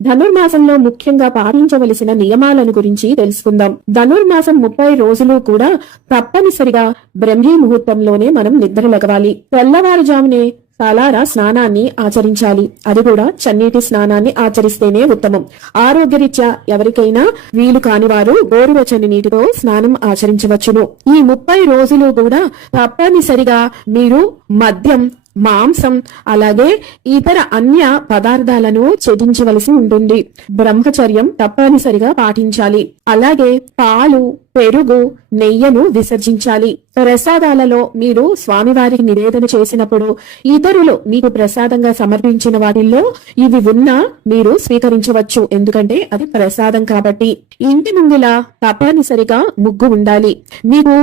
ధనుర్మాసంలో ముఖ్యంగా పాటించవలసిన నియమాలను గురించి తెలుసుకుందాం. ధనుర్మాసం 30 రోజులు కూడా తప్పనిసరిగా బ్రహ్మీ ముహూర్తంలోనే మనం నిద్ర లెగవాలి. తెల్లవారుజామునే తలారా స్నానాన్ని ఆచరించాలి. అది కూడా చన్నీటి స్నానాన్ని ఆచరిస్తేనే ఉత్తమం. ఆరోగ్యరీత్యా ఎవరికైనా వీలు కాని వారు గోరువెచ్చని నీటితో స్నానం ఆచరించవచ్చును. ఈ 30 రోజులు కూడా తప్పనిసరిగా మీరు మద్యం, మాంసం అలాగే ఇతర అన్య పదార్థాలను త్యజించవలసి ఉంటుంది. బ్రహ్మచర్యం తప్పనిసరిగా పాటించాలి. అలాగే పాలు, పెరుగు, నెయ్యను విసర్జించాలి. ప్రసాదాలలో మీరు స్వామివారికి నివేదన చేసినప్పుడు ఇతరులు మీకు ప్రసాదంగా సమర్పించిన వాటిల్లో ఇవి ఉన్నా మీరు స్వీకరించవచ్చు. ఎందుకంటే అది ప్రసాదం కాబట్టి. ఇంటి ముందుల తప్పనిసరిగా ముగ్గు ఉండాలి. మీకు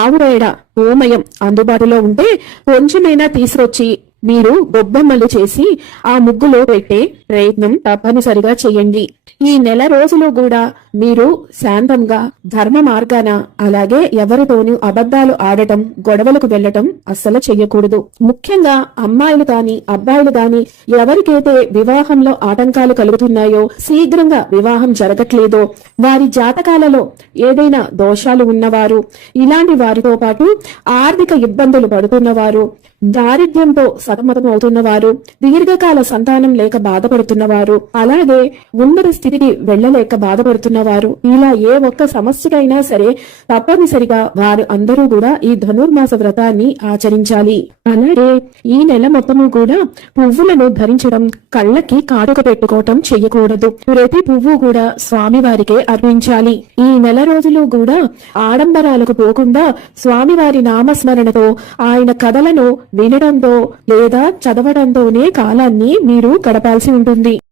ఆవు పేడ, గోమయం అందుబాటులో ఉంటే కొంచెమైనా తీసుకొచ్చి మీరు గొబ్బెమ్మలు చేసి ఆ ముగ్గులో పెట్టే ప్రయత్నం తప్పనిసరిగా చేయండి. ఈ నెల రోజులు కూడా మీరు శాంతంగా ధర్మ మార్గాన, అలాగే ఎవరితోనూ అబద్ధాలు ఆడటం, గొడవలకు వెళ్లటం అస్సలు చెయ్యకూడదు. ముఖ్యంగా అమ్మాయిలు గాని అబ్బాయిలు గాని ఎవరికైతే వివాహంలో ఆటంకాలు కలుగుతున్నాయో, శీఘ్రంగా వివాహం జరగట్లేదో, వారి జాతకాలలో ఏదైనా దోషాలు ఉన్నవారు, ఇలాంటి వారితో పాటు ఆర్థిక ఇబ్బందులు పడుతున్నవారు, దారిద్ర్యంతో సతమతం అవుతున్నవారు, దీర్ఘకాల సంతానం లేక బాధపడుతున్నవారు, అలాగే ఉన్నత స్థితికి వెళ్లలేక బాధపడుతున్నవారు, ఇలా ఏ ఒక్క సమస్యకైనా సరే తప్పనిసరిగా వారు అందరూ కూడా ఈ ధనుర్మాస వ్రతాన్ని ఆచరించాలి. అలాగే ఈ నెల మొత్తము కూడా పువ్వులను ధరించడం, కళ్ళకి కాటుక పెట్టుకోవటం చెయ్యకూడదు. ప్రతి పువ్వు కూడా స్వామివారికే అర్పించాలి. ఈ నెల రోజులు కూడా ఆడంబరాలకు పోకుండా స్వామివారి నామస్మరణతో, ఆయన కథలను వినడంతో లేదా చదవడంతోనే కాలాన్ని మీరు గడపాల్సి ఉంటుంది.